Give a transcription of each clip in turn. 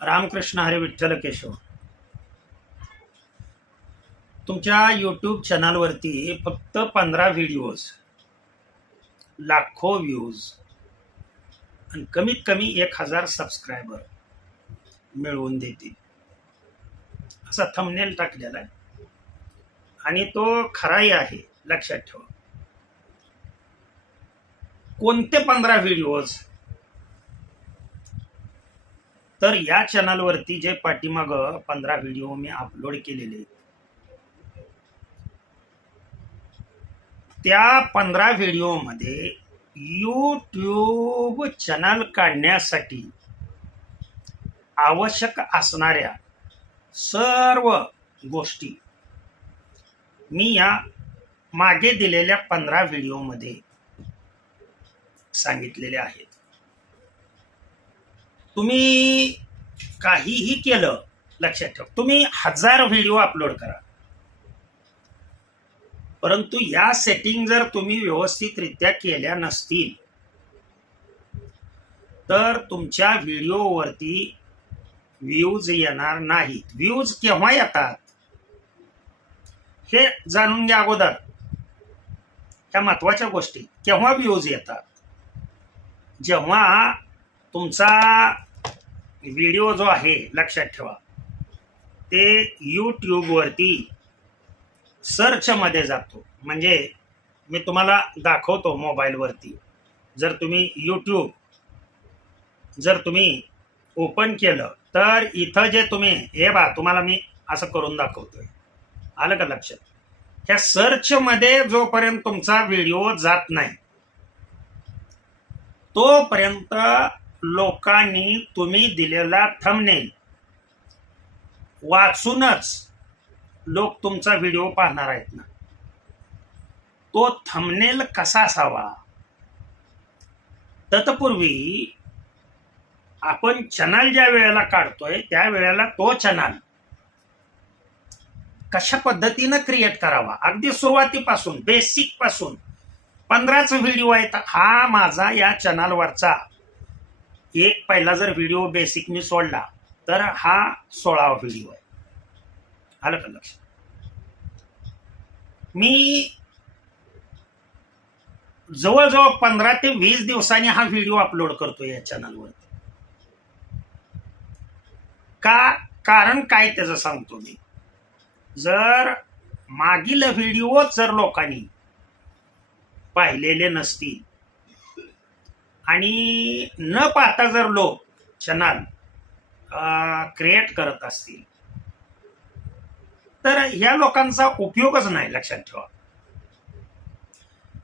रामकृष्ण हरी विठ्ठल केशव. तुमच्या यूट्यूब चॅनलवरती फक्त 15 व्हिडिओज, लाखो व्ह्यूज आणि कमीत कमी 1000 सबस्क्रायबर मिळवून देतील असा थंबनेल टाकलेला आहे आणि तो खराही आहे. लक्षात ठेवा. कोणते 15 व्हिडिओज? तर या चॅनलवरती जे पाठीमाग 15 व्हिडिओ मी अपलोड केलेले, त्या 15 व्हिडिओमध्ये यूट्यूब चॅनल काढण्यासाठी आवश्यक असणाऱ्या सर्व गोष्टी मी या मागे दिलेल्या 15 व्हिडिओमध्ये सांगितलेले आहेत. तुम्ही काहीही केलं, लक्षात ठेवा, तुम्ही 1000 व्हिडिओ अपलोड करा, परंतु या सेटिंग जर तुम्ही व्यवस्थितरित्या केल्या नसतील तर तुमच्या व्हिडिओवरती व्ह्यूज येणार नाहीत. व्ह्यूज केव्हा येतात हे जाणून घ्या अगोदर. ह्या महत्वाच्या गोष्टी. केव्हा व्ह्यूज येतात? जेव्हा तुमचा व्हिडिओ जो आहे, लक्षात ठेवा, ते यूट्यूबवरती सर्चमध्ये जातो. म्हणजे मी तुम्हाला दाखवतो मोबाईलवरती. जर तुम्ही यूट्यूब जर तुम्ही ओपन केलं तर इथं जे तुम्ही हे बा, तुम्हाला मी असं करून दाखवतोय. आलं का लक्षात? ह्या सर्चमध्ये जोपर्यंत तुमचा व्हिडिओ जात नाही तोपर्यंत लोकांनी तुम्ही दिलेला थंबनेल वाचूनच लोक तुमचा व्हिडिओ पाहणार आहेत ना. तो थंबनेल कसा असावा? तत्पूर्वी आपण चॅनल ज्या वेळेला काढतोय त्या वेळेला तो चॅनल कशा पद्धतीनं क्रिएट करावा, अगदी सुरुवातीपासून, बेसिक पासून. 15च व्हिडिओ आहेत. हा माझा या चॅनलवरचा एक पहिला जर व्हिडिओ बेसिक मी सोडला तर हा 16वा व्हिडिओ आहे. आलं का लक्षात? मी जवळजवळ 15 ते 20 दिवसांनी हा व्हिडिओ अपलोड करतो या चॅनलवरती. का? कारण काय त्याचं सांगतो मी. जर मागील व्हिडिओ जर लोकांनी पाहिलेले नसतील आणि न पाहता जर लोक चॅनल क्रिएट करत असतील तर या लोकांचा उपयोगच नाही. लक्षात ठेवा.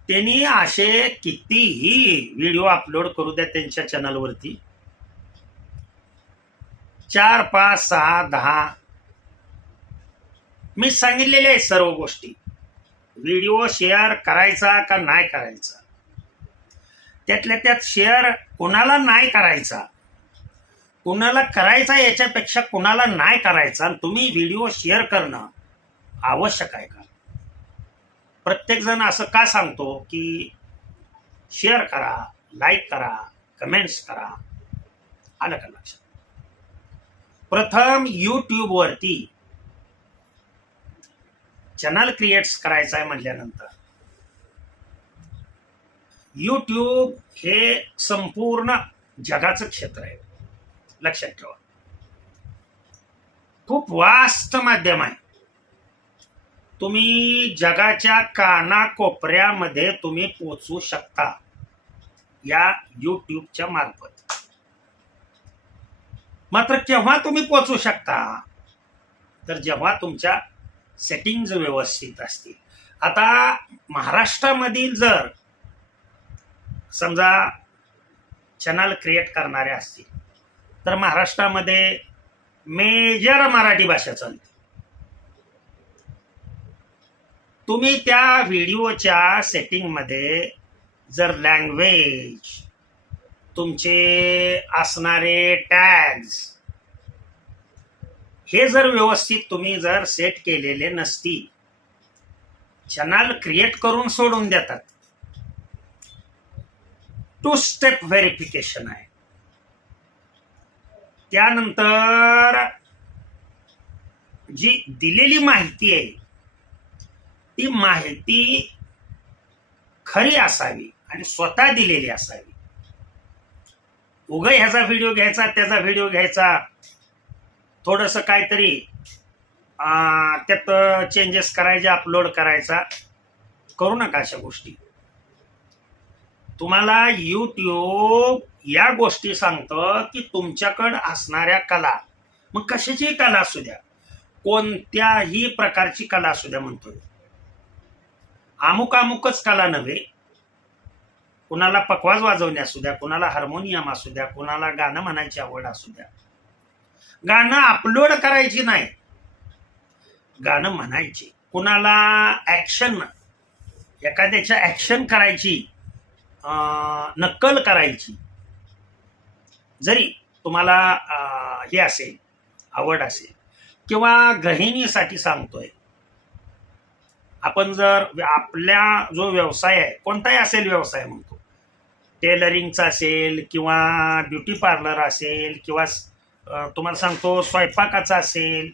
त्यांनी असे कितीही व्हिडिओ अपलोड करू द्या त्यांच्या चॅनलवरती, 4, 5, 6, 10 मी सांगितलेले आहे सर्व गोष्टी. व्हिडिओ शेअर करायचा का नाही करायचा, त्यातल्या त्यात शेअर कोणाला नाही करायचा, कुणाला करायचा याच्यापेक्षा कुणाला नाही करायचा. तुम्ही व्हिडिओ शेअर करणं आवश्यक आहे का? प्रत्येक जण असं का सांगतो की शेअर करा, लाईक करा, कमेंट्स करा. आलं का लक्षात? प्रथम यूट्यूबवरती चॅनल क्रिएट्स करायचं आहे म्हटल्यानंतर यूट्यूब हे संपूर्ण जगाचं क्षेत्र आहे. लक्षात ठेवा. खूप वास्ट माध्यम आहे. तुम्ही जगाच्या कानाकोपऱ्यामध्ये तुम्ही पोहोचू शकता या यूट्यूबच्या मार्फत. मात्र केव्हा तुम्ही पोहोचू शकता? तर जेव्हा तुमच्या सेटिंग्ज व्यवस्थित असतील. आता महाराष्ट्रामधील जर समजा चॅनल क्रिएट करणारे असतील तर महाराष्ट्रामध्ये मेजर मराठी भाषा चालते. तुम्ही त्या व्हिडिओच्या सेटिंगमध्ये जर लँग्वेज, तुमचे असणारे टॅग्स हे जर व्यवस्थित तुम्ही जर सेट केलेले नसतील, चॅनल क्रिएट करून सोडून देतात. 2 स्टेप व्हेरिफिकेशन आहे. त्यानंतर जी दिलेली माहिती आहे ती माहिती खरी असावी आणि स्वतः दिलेली असावी. उगा ह्याचा व्हिडिओ घ्यायचा त्याचा व्हिडिओ घ्यायचा, थोडंसं काहीतरी त्यात चेंजेस करायचे, अपलोड करायचा. करू नका अशा गोष्टी. तुम्हाला यूट्यूब या गोष्टी सांगतं की तुमच्याकडं असणाऱ्या कला, मग कशाची कला असू द्या, कोणत्याही प्रकारची कला असू द्या म्हणतोय, अमुकच कला नव्हे. कुणाला पखवाज वाजवणे असू द्या, कुणाला हार्मोनियम असू द्या, कुणाला गाणं म्हणायची आवड असू द्या, गाणं अपलोड करायची नाही, गाणं म्हणायची. कुणाला ऍक्शन, एखाद्याच्या ऍक्शन करायची, नक्कल करायची. जरी तुम्हाला हे असेल, आवड असेल, किंवा गृहिणीसाठी सांगतोय, आपण जर आपल्या जो व्यवसाय आहे, कोणताही असेल व्यवसाय म्हणतो, टेलरिंगचा असेल किंवा ब्युटी पार्लर असेल किंवा तुम्हाला सांगतो स्वयंपाकाचा असेल,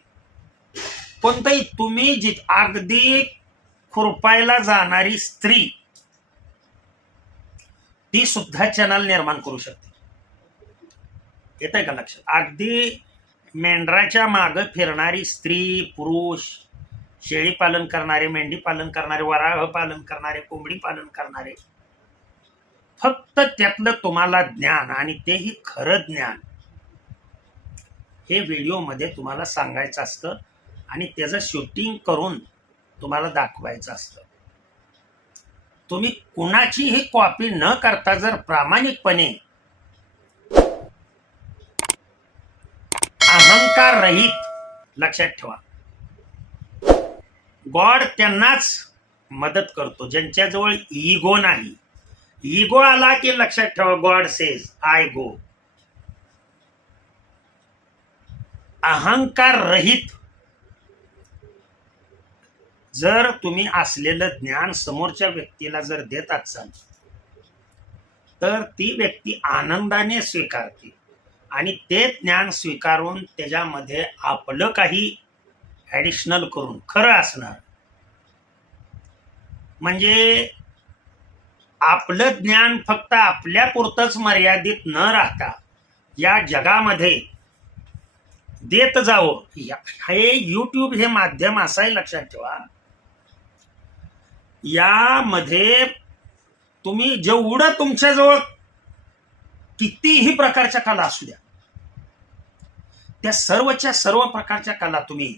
कोणताही तुम्ही अगदी खुरपायला जाणारी स्त्री ती सुद्धा चॅनल निर्माण करू शकते. येत आहे का लक्षात? अगदी मेंढराच्या मागे फिरणारी स्त्री, पुरुष, शेळी पालन करणारे, मेंढी पालन करणारे, वराह पालन करणारे, कोंबडी पालन करणारे, फक्त त्यातलं तुम्हाला ज्ञान, आणि तेही खरं ज्ञान, हे व्हिडिओमध्ये तुम्हाला सांगायचं असतं आणि त्याचं शूटिंग करून तुम्हाला दाखवायचं असतं. तुम्ही कुणाचीही कॉपी न करता जर प्रामाणिकपणे, अहंकार रहित, लक्षात ठेवा, गॉड त्यांनाच मदत करतो ज्यांच्याजवळ इगो नाही. इगो आला की लक्षात ठेवा, गॉड सेज आय गो. अहंकार रहित जर तुम्ही असलेलं ज्ञान समोरच्या व्यक्तीला जर देत असाल तर ती व्यक्ती आनंदाने स्वीकारते आणि ते ज्ञान स्वीकारून त्याच्यामध्ये आपलं काही ॲडिशनल करून खरं असणार, म्हणजे आपलं ज्ञान फक्त आपल्यापुरतंच मर्यादित न राहता या जगामध्ये देत जावं. हे यूट्यूब हे माध्यम असं आहे, लक्षात ठेवा. यामध्ये तुम्ही जेवढं तुमच्याजवळ कितीही प्रकारच्या कला असू द्या, त्या सर्वच्या सर्व प्रकारच्या कला तुम्ही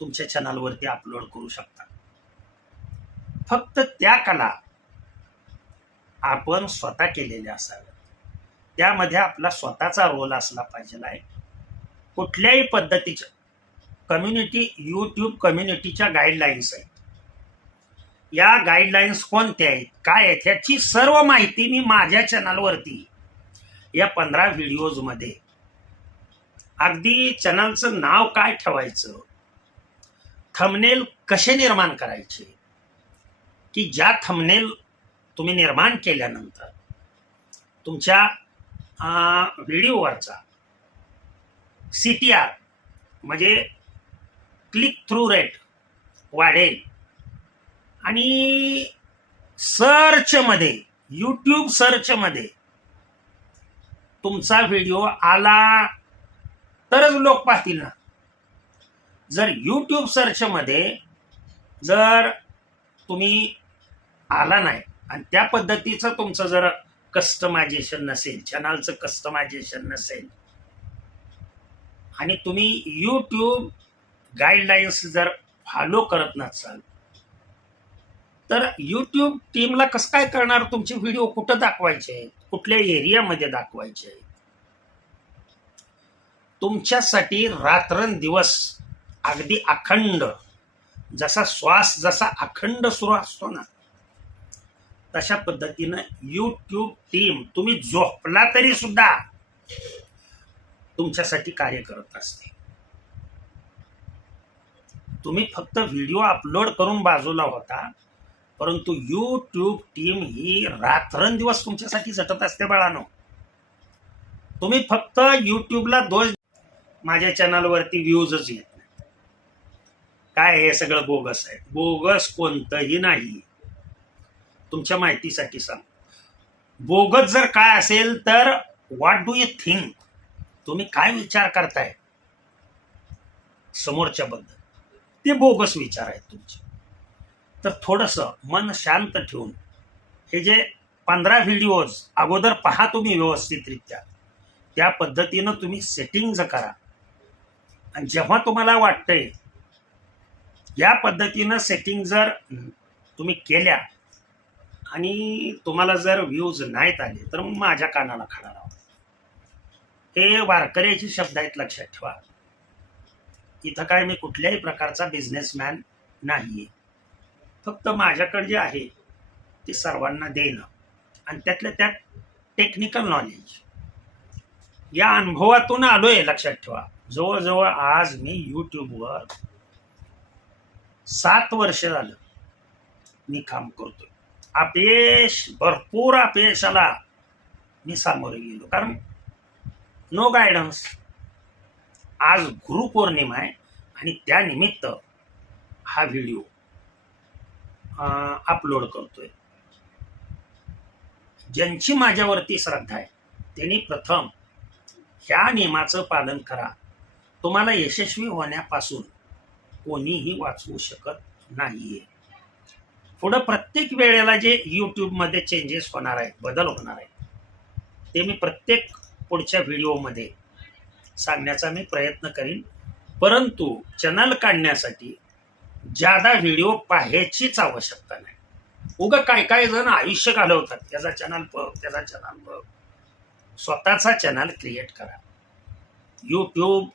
तुमच्या चॅनलवरती अपलोड करू शकता. फक्त त्या कला आपण स्वतः केलेल्या असाव्यात, त्यामध्ये आपला स्वतःचा रोल असला पाहिजे आहे. कुठल्याही पद्धतीच्या कम्युनिटी, यूट्यूब कम्युनिटीच्या गाईडलाईन्स आहेत. या गाईडलाईन्स कोणत्या आहेत, काय आहेत, ह्याची सर्व माहिती मी माझ्या चॅनलवरती या 15 व्हिडिओजमध्ये, अगदी चॅनलचं नाव काय ठेवायचं, थंबनेल कसे निर्माण करायचे, की ज्या थंबनेल तुम्ही निर्माण केल्यानंतर तुमच्या व्हिडिओवरचा CTR म्हणजे क्लिक थ्रू रेट वाढेल आणि सर्चमध्ये, यूट्यूब सर्चमध्ये तुमचा व्हिडिओ आला तरच लोक पाहतील ना. जर यूट्यूब सर्चमध्ये जर तुम्ही आला नाही आणि त्या पद्धतीचं तुमचं जर कस्टमायझेशन नसेल, चॅनलचं कस्टमायझेशन नसेल, आणि तुम्ही यूट्यूब गाईडलाईन्स जर फॉलो करत नसाल तर यूट्यूब टीमला कसं काय करणार तुमचे व्हिडिओ कुठं दाखवायचे आहेत, कुठल्या एरियामध्ये दाखवायचे आहेत. तुमच्यासाठी रात्रंदिवस अगदी अखंड, जसा श्वास जसा अखंड सुरू असतो ना, तशा पद्धतीनं यूट्यूब टीम तुम्ही झोपला तरी सुद्धा तुमच्यासाठी कार्य करत असते. तुम्ही फक्त व्हिडिओ अपलोड करून बाजूला होता, परंतु यूट्यूब टीम ही रात्रंदिवस तुमच्यासाठी झटत असते बाळांनो. तुम्ही फक्त यूट्यूबला दोष माझ्या चॅनलवरती व्ह्यूजच येत नाही. काय हे सगळं बोगस आहे? बोगस कोणतंही नाही. तुमच्या माहितीसाठी सांग, बोगस जर काय असेल तर व्हॉट डू यू थिंक, तुम्ही काय विचार करताय समोरच्याबद्दल, ते बोगस विचार आहेत तुमचे. तर थोडंसं मन शांत ठेवून हे जे 15 व्हिडिओज अगोदर पहा तुम्ही व्यवस्थितरित्या, त्या पद्धतीनं तुम्ही सेटिंग करा. आणि जेव्हा तुम्हाला वाटतंय या पद्धतीनं सेटिंग जर तुम्ही केल्या आणि तुम्हाला जर व्ह्यूज नाहीत आले तर मग माझ्या कानाला खडा लावा. हे वारकऱ्याचे शब्द आहेत, लक्षात ठेवा. इथं काय मी कुठल्याही प्रकारचा बिझनेसमॅन नाहीये. फक्त माझ्याकडे जे आहे ते सर्वांना देणं आणि त्यातल्या त्यात टेक्निकल नॉलेज या अनुभवातून आलोय. लक्षात ठेवा, जवळजवळ आज मी यूट्यूबवर 7 वर्ष झालं मी काम करतोय. भरपूर अपयशाला मी सामोरे गेलो, कारण नो गायडन्स. आज गुरुपौर्णिमा आहे आणि त्यानिमित्त हा व्हिडिओ अपलोड करतोय. ज्यांची माझ्यावरती श्रद्धा आहे त्यांनी प्रथम ह्या नियमाचं पालन करा. तुम्हाला यशस्वी होण्यापासून कोणीही वाचवू शकत नाहीये. पुढं प्रत्येक वेळेला जे यूट्यूबमध्ये चेंजेस होणार आहेत, बदल होणार आहेत, ते मी प्रत्येक पुढच्या व्हिडिओमध्ये सांगण्याचा मी प्रयत्न करीन. परंतु चॅनल काढण्यासाठी ज्यादा व्हिडिओ पाहायचीच आवश्यकता नाही. उगा काय काय जण आयुष्य घालवतात, त्याचा चॅनल बघ, त्याचा चॅनल बघ. स्वतःचा चॅनल क्रिएट करा. यूट्यूब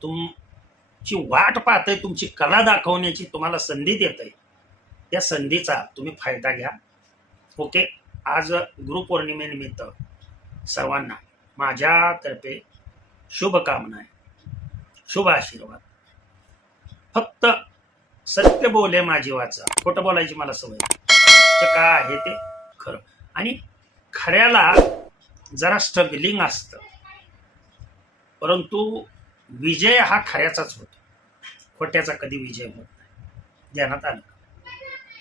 तुमची वाट पाहतंय, तुमची कला दाखवण्याची तुम्हाला संधी देतंय. त्या संधीचा तुम्ही फायदा घ्या. ओके. आज गुरुपौर्णिमेनिमित्त सर्वांना माझ्यातर्फे शुभकामना आहे, शुभ आशीर्वाद. फक्त सत्य बोले माझी वाचा, खोटं बोलायची मला सवय. ते काय आहे ते खरं. आणि खऱ्याला जरा स्ट्रगलिंग असतं, परंतु विजय हा खऱ्याचाच होतो, खोट्याचा कधी विजय होत नाही. ध्यानात आलं.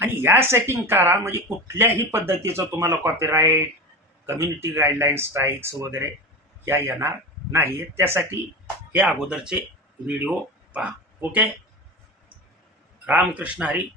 आणि या सेटिंग करा म्हणजे कुठल्याही पद्धतीचं तुम्हाला कॉपीराईट, कम्युनिटी गाईडलाईन, स्ट्राईक्स वगैरे या येणार नाही. त्यासाठी हे अगोदरचे व्हिडिओ पहा. ओके. रामकृष्ण हरी.